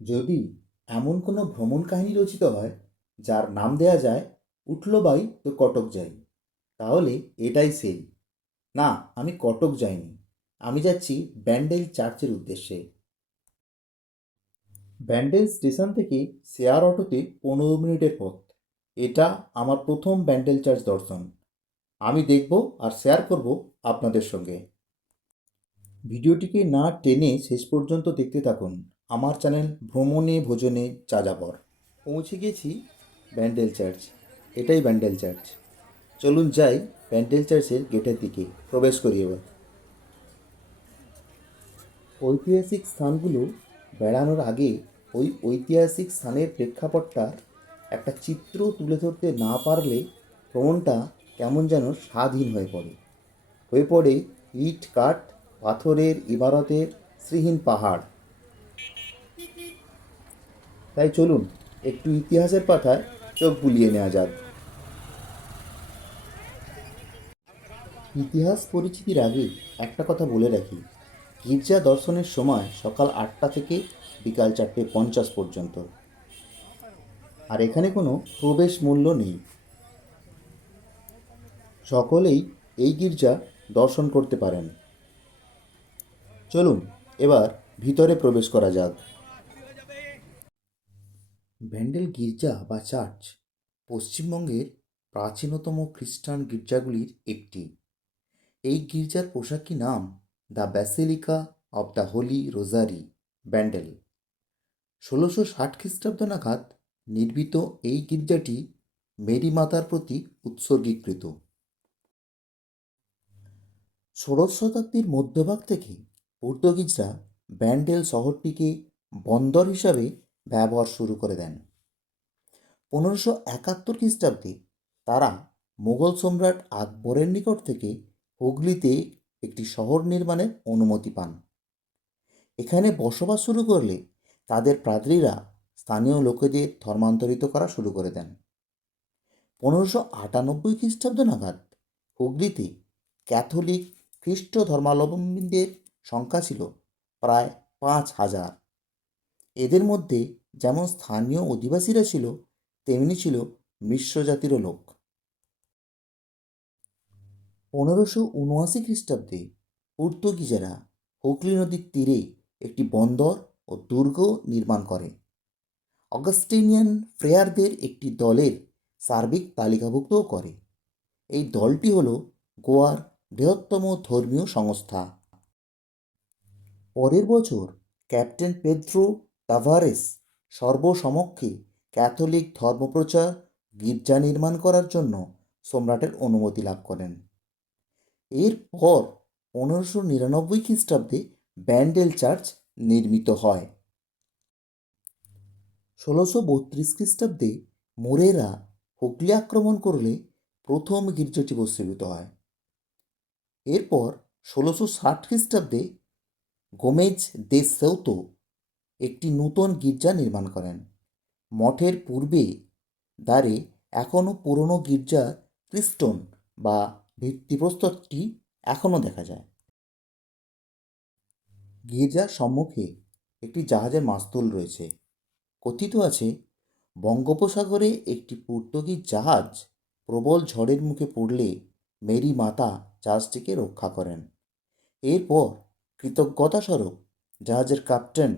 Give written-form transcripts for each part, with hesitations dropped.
যদি এমন কোনো ভ্রমণ কাহিনী রচিত হয় যার নাম দেয়া যায় উঠলো বাই তো কটক যাই, তাহলে এটাই সেই। না, আমি কটক যাইনি, আমি যাচ্ছি ব্যান্ডেল চার্চের উদ্দেশ্যে। ব্যান্ডেল স্টেশন থেকে শেয়ার অটোতে 15 মিনিটের পথ। এটা আমার প্রথম ব্যান্ডেল চার্চ দর্শন। আমি দেখব আর শেয়ার করব আপনাদের সঙ্গে। ভিডিওটিকে না টেনে শেষ পর্যন্ত দেখতে থাকুন। আমার চ্যানেল ভ্রমণে ভোজনে যাযাবর। পৌঁছে গেছি ব্যান্ডেল চার্চ। এটাই ব্যান্ডেল চার্চ। চলুন যাই ব্যান্ডেল চার্চের গেটের দিকে, প্রবেশ করি এবার। ঐতিহাসিক স্থানগুলো বেড়ানোর আগে ওই ঐতিহাসিক স্থানের প্রেক্ষাপটটার একটা চিত্র তুলে ধরতে না পারলে ভ্রমণটা কেমন যেন স্বাদহীন হয়ে পড়ে ইট কাঠ পাথরের ইমারতের শ্রীহীন পাহাড়। তাই চলুন একটু ইতিহাসের পাতায় চোখ বুলিয়ে নেওয়া যাক। ইতিহাস পরিচিতির আগে একটা কথা বলে রাখি, গির্জা দর্শনের সময় সকাল 8টা থেকে বিকাল 4:50 পর্যন্ত। আর এখানে কোনো প্রবেশ মূল্য নেই। সকলেই এই গির্জা দর্শন করতে পারেন। চলুন এবার ভিতরে প্রবেশ করা যাক। ব্যান্ডেল গির্জা বা চার্চ পশ্চিমবঙ্গের প্রাচীনতম খ্রিস্টান গির্জাগুলির একটি। এই গির্জার পোশাকি নাম the basilica of the Holi রোজারি, Bandel. 1660 খ্রিস্টাব্দ নাগাদ নির্মিত এই গির্জাটি মেরি মাতার প্রতি উৎসর্গীকৃত। ষোড়শ শতাব্দীর মধ্যভাগ থেকে পর্তুগিজরা ব্যান্ডেল শহরটিকে বন্দর হিসাবে ব্যবহার শুরু করে দেন। 1571 খ্রিস্টাব্দে তারা মুঘল সম্রাট আকবরের নিকট থেকে হুগলিতে একটি শহর নির্মাণের অনুমতি পান। এখানে বসবাস শুরু করলে তাদের পাদ্রীরা স্থানীয় লোকেদের ধর্মান্তরিত করা শুরু করে দেন। 1598 খ্রিস্টাব্দ নাগাদ হুগলিতে ক্যাথলিক খ্রিস্ট ধর্মাবলম্বীদের সংখ্যা ছিল প্রায় 5,000। এদের মধ্যে যেমন স্থানীয় অধিবাসীরা ছিল, তেমনি ছিল মিশ্র জাতিরও লোক। 1579 খ্রিস্টাব্দে পর্তুগিজেরা হুগলি নদীর তীরে একটি বন্দর ও দুর্গ নির্মাণ করে। অগাস্টিনিয়ান ফ্রেয়ারদের একটি দলের সার্বিক তালিকাভুক্তও করে। এই দলটি হল গোয়ার বৃহত্তম ধর্মীয় সংস্থা। পরের বছর ক্যাপ্টেন পেদ্রো তাভারেস সর্বসমক্ষে ক্যাথলিক ধর্মপ্রচার গির্জা নির্মাণ করার জন্য সম্রাটের অনুমতি লাভ করেন। এরপর 1599 খ্রিস্টাব্দে ব্যান্ডেল চার্চ নির্মিত হয়। 1632 খ্রিস্টাব্দে মোরেরা হুগলি আক্রমণ করলে প্রথম গির্জাটি প্রস্তাবিত হয়। এরপর 1660 খ্রিস্টাব্দে গোমেজ দে সৌতো একটি নূতন গির্জা নির্মাণ করেন। মঠের পূর্বে দ্বারে এখনও পুরনো গির্জার ক্রিস্টোন বা ভিত্তিপ্রস্তরটি এখনও দেখা যায়। গির্জার সম্মুখে একটি জাহাজের মাস্তুল রয়েছে। কথিত আছে বঙ্গোপসাগরে একটি পর্তুগিজ জাহাজ প্রবল ঝড়ের মুখে পড়লে মেরি মাতা জাহাজটিকে রক্ষা করেন। এরপর কৃতজ্ঞতাস্বরূপ জাহাজের ক্যাপ্টেন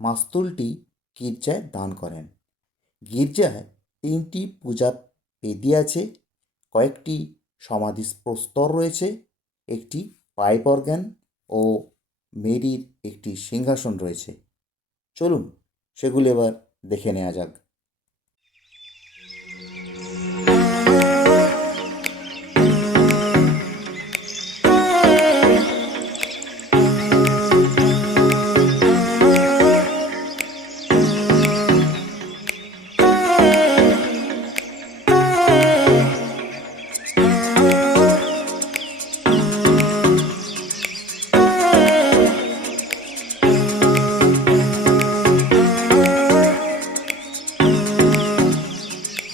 মাস্তুলটি গির্জায় দান করেন। গির্জায় 3টি পূজা বেদি আছে, কয়েকটি সমাধি প্রস্তর রয়েছে, একটি পাইপ অর্গান ও মেরির একটি সিংহাসন রয়েছে। চলুন সেগুলো এবার দেখে নেওয়া যাক।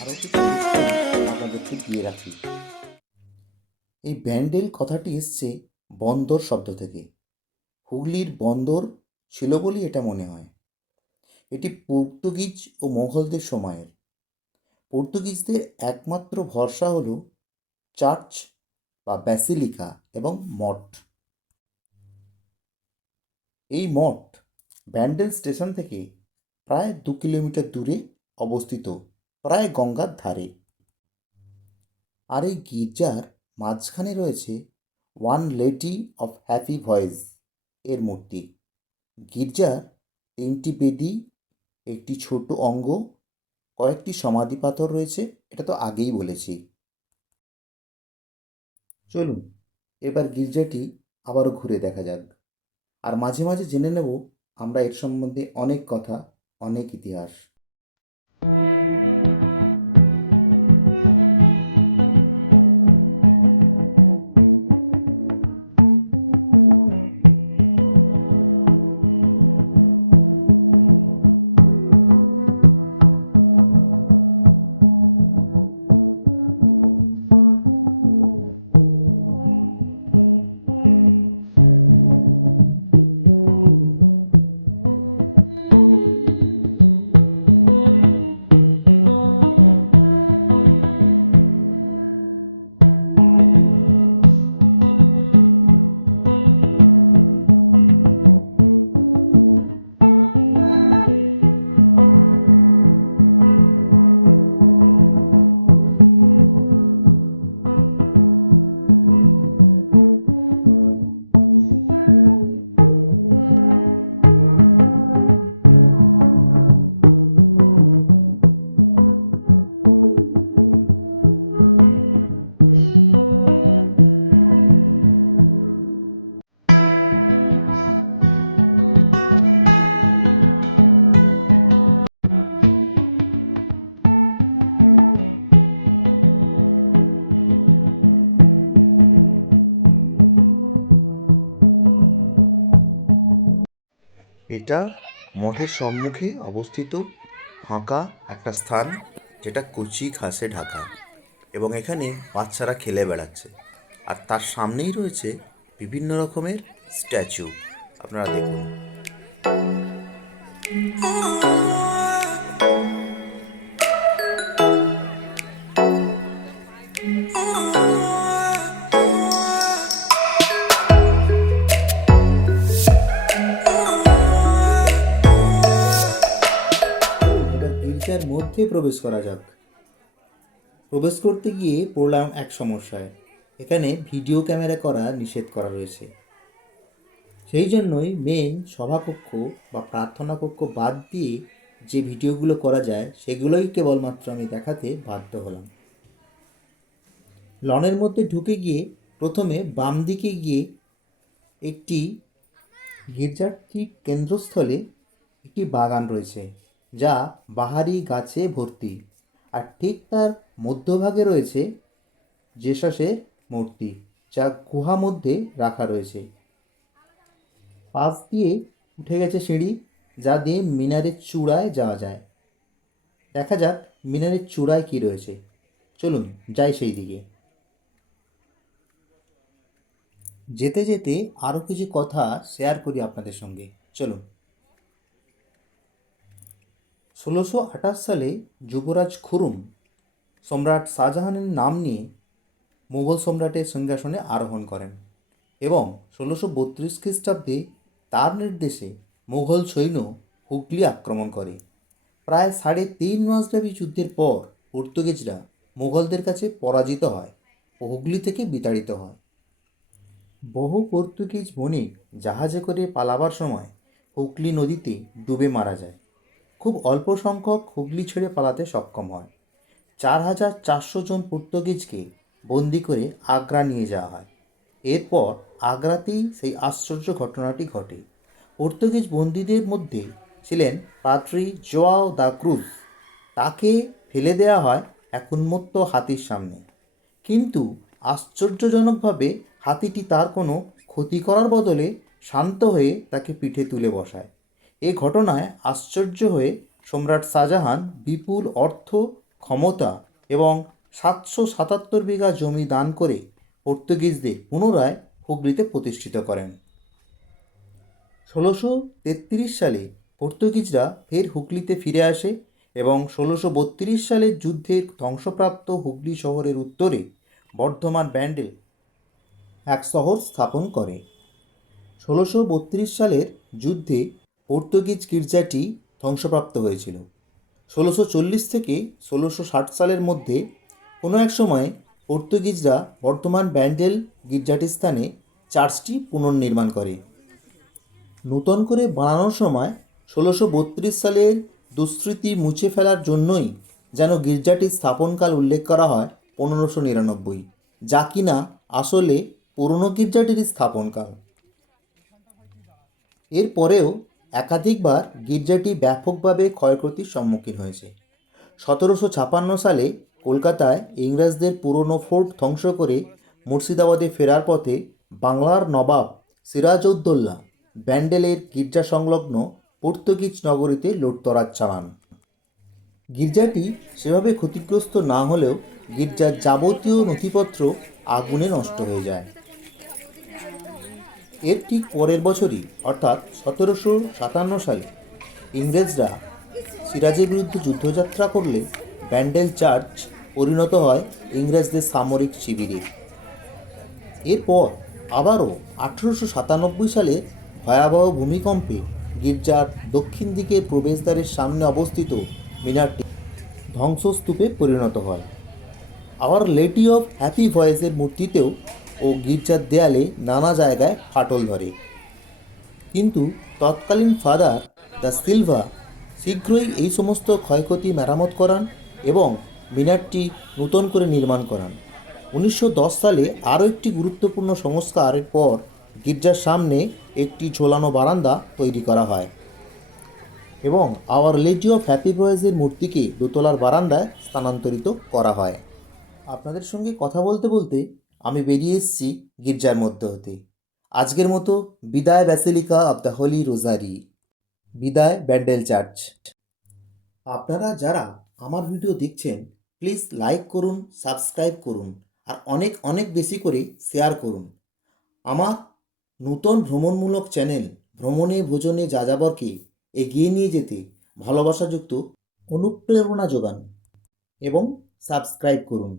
আরও কিছু তথ্য আপনাদেরকে দিয়ে রাখি। এই ব্যান্ডেল কথাটি এসছে বন্দর শব্দ থেকে। হুগলির বন্দর ছিল বলেই এটা মনে হয়। এটি পর্তুগিজ ও মোগলদের সময়ের। পর্তুগিজদের একমাত্র ভরসা হলো চার্চ বা ব্যাসিলিকা এবং মঠ। এই মঠ ব্যান্ডেল স্টেশন থেকে প্রায় 2 কিলোমিটার দূরে অবস্থিত, প্রায় গঙ্গার ধারে। আর এই গির্জার মাঝখানে রয়েছে one lady of happy voice এর মূর্তি। গির্জার 3টি বেদি, একটি ছোট অঙ্গ, কয়েকটি সমাধি পাথর রয়েছে, এটা তো আগেই বলেছি। চলুন এবার গির্জাটি আবারও ঘুরে দেখা যাক, আর মাঝে মাঝে জেনে নেব আমরা এর সম্বন্ধে অনেক কথা, অনেক ইতিহাস। এটা মঠের সম্মুখে অবস্থিত ফাঁকা একটা স্থান, যেটা কচি ঘাসে ঢাকা, এবং এখানে বাচ্চারা খেলে বেড়াচ্ছে। আর তার সামনেই রয়েছে বিভিন্ন রকমের স্ট্যাচু, আপনারা দেখুন। এবার গির্জার মধ্যে প্রবেশ করা যাক। প্রবেশ করতে গিয়ে পড়লাম এক সমস্যায়, এখানে ভিডিও ক্যামেরা করা নিষেধ করা রয়েছে। সেই জন্যই মেন সভাকক্ষ বা প্রার্থনা কক্ষ বাদ দিয়ে যে ভিডিওগুলো করা যায় সেগুলোই কেবলমাত্র আমি দেখাতে বাধ্য হলাম। লনের মধ্যে ঢুকে গিয়ে প্রথমে বাম দিকে গিয়ে একটি গির্জার ঠিক কেন্দ্রস্থলে একটি বাগান রয়েছে, যা বাহারি গাছে ভর্তি। আর ঠিক তার মধ্যভাগে রয়েছে জেসাসের মূর্তি, যা গুহা মধ্যে রাখা রয়েছে। পাশ দিয়ে উঠে গেছে সিঁড়ি, যা দিয়ে মিনারের চূড়ায় যাওয়া যায়। দেখা যাক মিনারের চূড়ায় কী রয়েছে। চলুন যাই সেই দিকে। যেতে যেতে আরও কিছু কথা শেয়ার করি আপনাদের সঙ্গে, চলুন। 1628 সালে যুবরাজ খুরম সম্রাট শাহজাহানের নাম নিয়ে মুঘল সম্রাটের সিংহাসনে আরোহণ করেন, এবং 1632 খ্রিস্টাব্দে তার নির্দেশে মুঘল সৈন্য হুগলি আক্রমণ করে। প্রায় 3.5 মাসব্যাপী যুদ্ধের পর পর্তুগিজরা মুঘলদের কাছে পরাজিত হয় ও হুগলি থেকে বিতাড়িত হয়। বহু পর্তুগিজ বণিক জাহাজে করে পালাবার সময় হুগলি নদীতে ডুবে মারা যায়। খুব অল্প সংখ্যক হুগলি ছেড়ে পালাতে সক্ষম হয়। 4400 জন পর্তুগিজকে বন্দি করে আগ্রা নিয়ে যাওয়া হয়। এরপর আগ্রাতেই সেই আশ্চর্য ঘটনাটি ঘটে। পর্তুগিজ বন্দীদের মধ্যে ছিলেন পাদ্রি জোয়াও দা ক্রুজ। তাকে ফেলে দেওয়া হয় এক উন্মত্ত হাতির সামনে, কিন্তু আশ্চর্যজনকভাবে হাতিটি তার কোনো ক্ষতি করার বদলে শান্ত হয়ে তাকে পিঠে তুলে বসায়। এ ঘটনায় আশ্চর্য হয়ে সম্রাট শাহজাহান বিপুল অর্থ, ক্ষমতা এবং 777 বিঘা জমি দান করে পর্তুগিজদের পুনরায় হুগলিতে প্রতিষ্ঠিত করেন। 1633 সালে পর্তুগিজরা ফের হুগলিতে ফিরে আসে এবং 1632 সালের যুদ্ধের ধ্বংসপ্রাপ্ত হুগলি শহরের উত্তরে বর্ধমান ব্যান্ডেল এক শহর স্থাপন করে। 1632 সালের যুদ্ধে পর্তুগিজ গির্জাটি ধ্বংসপ্রাপ্ত হয়েছিল। 1640 থেকে 1660 সালের মধ্যে কোনো এক সময়ে পর্তুগিজরা বর্ধমান ব্যান্ডেল গির্জাটির স্থানে চার্চটি পুনর্নির্মাণ করে। নূতন করে বানানোর সময় 1632 সালের দুষ্কৃতি মুছে ফেলার জন্যই যেন গির্জাটির স্থাপনকাল উল্লেখ করা হয় 1599, যা কিনা আসলে পুরনো গির্জাটির স্থাপনকাল। এরপরেও একাধিকবার গির্জাটি ব্যাপকভাবে ক্ষয়ক্ষতির সম্মুখীন হয়েছে। 1756 সালে কলকাতায় ইংরেজদের পুরনো ফোর্ট ধ্বংস করে মুর্শিদাবাদে ফেরার পথে বাংলার নবাব সিরাজউদ্দৌলা ব্যান্ডেলের গির্জা সংলগ্ন পর্তুগিজ নগরীতে লুটতরাজ চালান। গির্জাটি সেভাবে ক্ষতিগ্রস্ত না হলেও গির্জার যাবতীয় নথিপত্র আগুনে নষ্ট হয়ে যায়। এর ঠিক পরের বছরই অর্থাৎ 1757 সালে ইংরেজরা সিরাজের বিরুদ্ধে যুদ্ধযাত্রা করলে ব্যান্ডেল চার্চ পরিণত হয় ইংরেজদের সামরিক শিবিরে। এরপর আবারও 1897 সালে ভয়াবহ ভূমিকম্পে গির্জার দক্ষিণ দিকের প্রবেশদ্বারের সামনে অবস্থিত মিনারটি ধ্বংসস্তূপে পরিণত হয়। আওয়ার লেডি অফ হ্যাপি ভয়েসের মূর্তিতেও ও গির্জার দেয়ালে নানা জায়গায় ফাটল ধরে, কিন্তু তৎকালীন ফাদার দ্য সিলভা শীঘ্রই এই সমস্ত ক্ষয়ক্ষতি মেরামত করান এবং মিনারটি নূতন করে নির্মাণ করান। 1910 সালে আরও একটি গুরুত্বপূর্ণ সংস্কারের পর গির্জার সামনে একটি ঝোলানো বারান্দা তৈরি করা হয় এবং আওয়ার লেডি অফ হ্যাপি ভয়েসের মূর্তিকে দোতলার বারান্দায় স্থানান্তরিত করা হয়। আপনাদের সঙ্গে কথা বলতে বলতে আমি বেরিয়ে এসেছি গির্জার মধ্যে হতে। আজকের মতো বিদায় ব্যাসিলিকা অব দ্য হোলি রোজারি, বিদায় ব্যান্ডেল চার্চ। আপনারা যারা আমার ভিডিও দেখছেন প্লিজ লাইক করুন, সাবস্ক্রাইব করুন আর অনেক অনেক বেশি করে শেয়ার করুন। আমার নূতন ভ্রমণমূলক চ্যানেল ভ্রমণে ভোজনে যাযাবরকে এগিয়ে নিয়ে যেতে ভালোবাসাযুক্ত অনুপ্রেরণা যোগান এবং সাবস্ক্রাইব করুন।